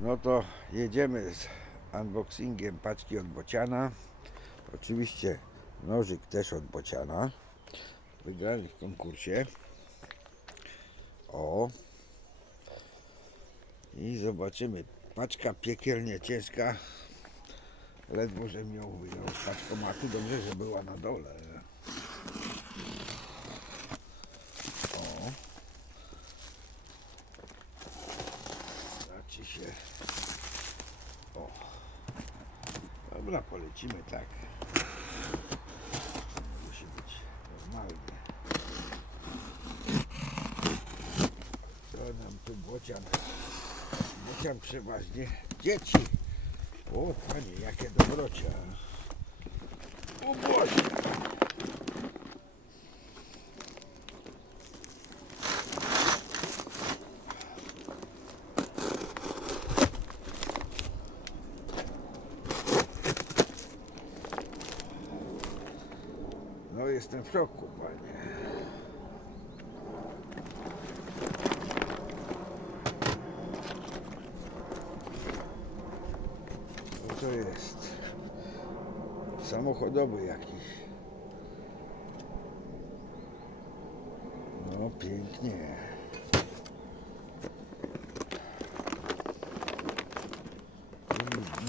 No to jedziemy z unboxingiem paczki od Bociana. Oczywiście nożyk też od Bociana. Wygrany w konkursie. O. I zobaczymy. Paczka piekielnie ciężka. Ledwo, że ją wyjął z paczkomatu. Dobrze, że była na dole. O. Znaczy się. O. Dobra, polecimy tak. Musi być normalnie. Co nam tu bocian? Bocian przeważnie dzieci. O panie, jakie dobrocia. O Boże. No jestem w szoku, panie. Co to jest? Samochodowy jakiś. No pięknie.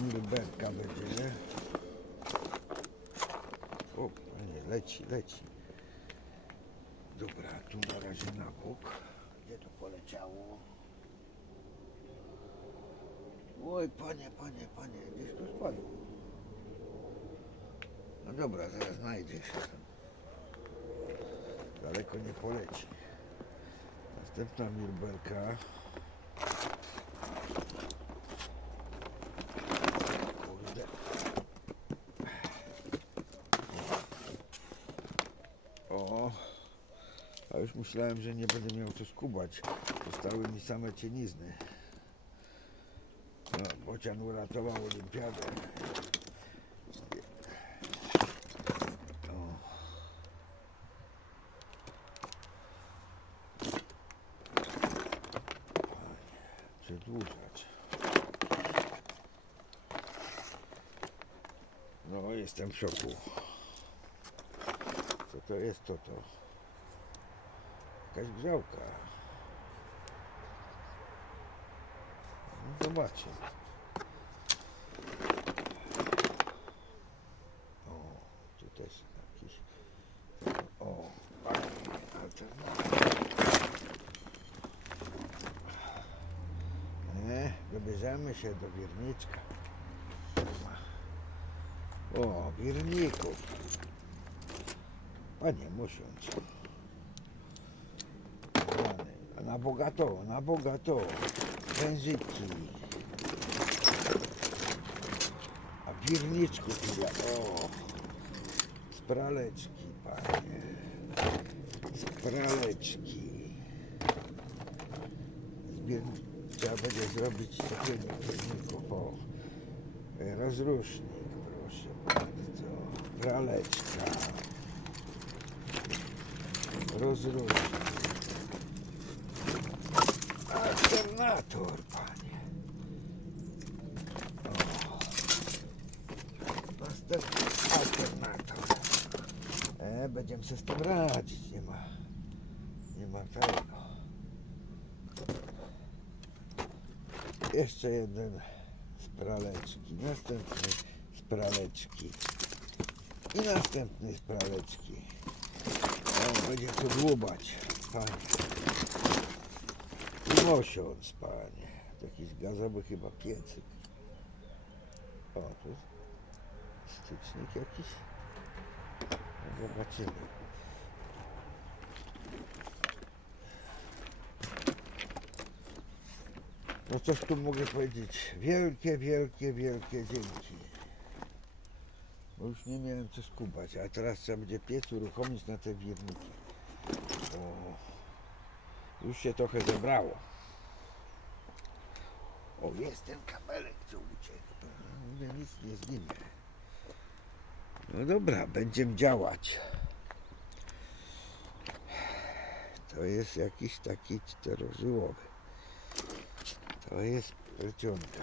Milberka będzie, nie? O, panie, leci, leci. Dobra, tu na razie na bok. Gdzie to poleciało? Oj, panie, panie, panie, gdzieś to spadło. No dobra, zaraz znajdzie się tam. Daleko nie poleci. Następna mirbelka. Kurde. O, a już myślałem, że nie będę miał co skubać. Zostały mi same cienizny. No, Bocian uratował olimpiadę. Przedłużać. No, jestem w szoku. Co to jest to to? Jakaś grzałka. No zobaczcie. O, tu też jakiś. O. Nie, dobierzemy się do wierniczka. O, wierników. Panie, musiąc. Na bogato, na bogato. Wężyki. A wirniczku tyle. O. Spraleczki, panie. Spraleczki. Zbier... Trzeba będzie zrobić takiego. E, Rozrusznik, proszę bardzo. Praleczka. Rozrusznik. Alternator, panie. O. Następny alternator. E, będziemy się z tym radzić, nie ma, nie ma tego. Jeszcze jeden z praleczki, następny z praleczki i następny z praleczki. O, będzie to dłubać, panie. I mosiąc, panie. Jakiś gazowy chyba piecyk. O, tu stycznik jakiś. Zobaczymy. No coś tu mogę powiedzieć. Wielkie, wielkie, wielkie dzięki. Bo już nie miałem co skubać, a teraz trzeba będzie piec uruchomić na te wirniki. Już się trochę zebrało. O, jest ten kabelek, co uciekł. Nic nie zginie. No dobra, będziemy działać. To jest jakiś taki czterożyłowy. To jest Karcionka.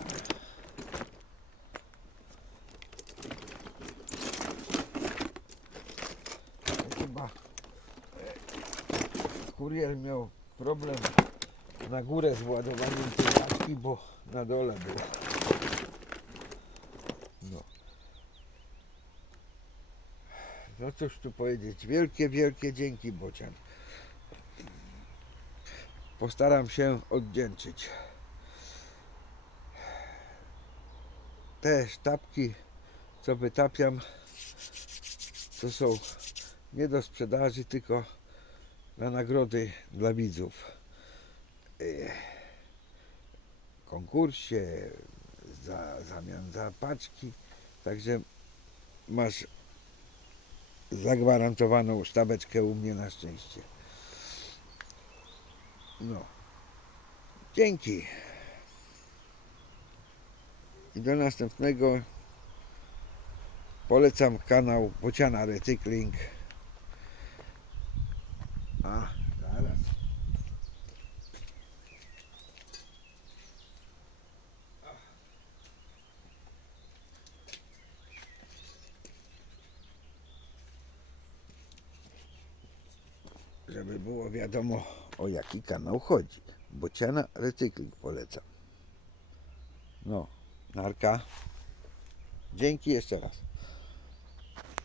No Chyba e, kurier miał problem na górę z ładowaniem tej bo na dole było. No. No cóż tu powiedzieć, wielkie, wielkie dzięki Bocian. Postaram się oddzięczyć. Te sztabki, co wytapiam, to są nie do sprzedaży, tylko na nagrody dla widzów. E, konkursie, za zamian za paczki. Także masz zagwarantowaną sztabeczkę u mnie na szczęście. No. Dzięki. I do następnego. Polecam kanał Bociana Recykling. A, zaraz. Żeby było wiadomo o jaki kanał chodzi. Bociana Recykling polecam. No, narka. Dzięki jeszcze raz.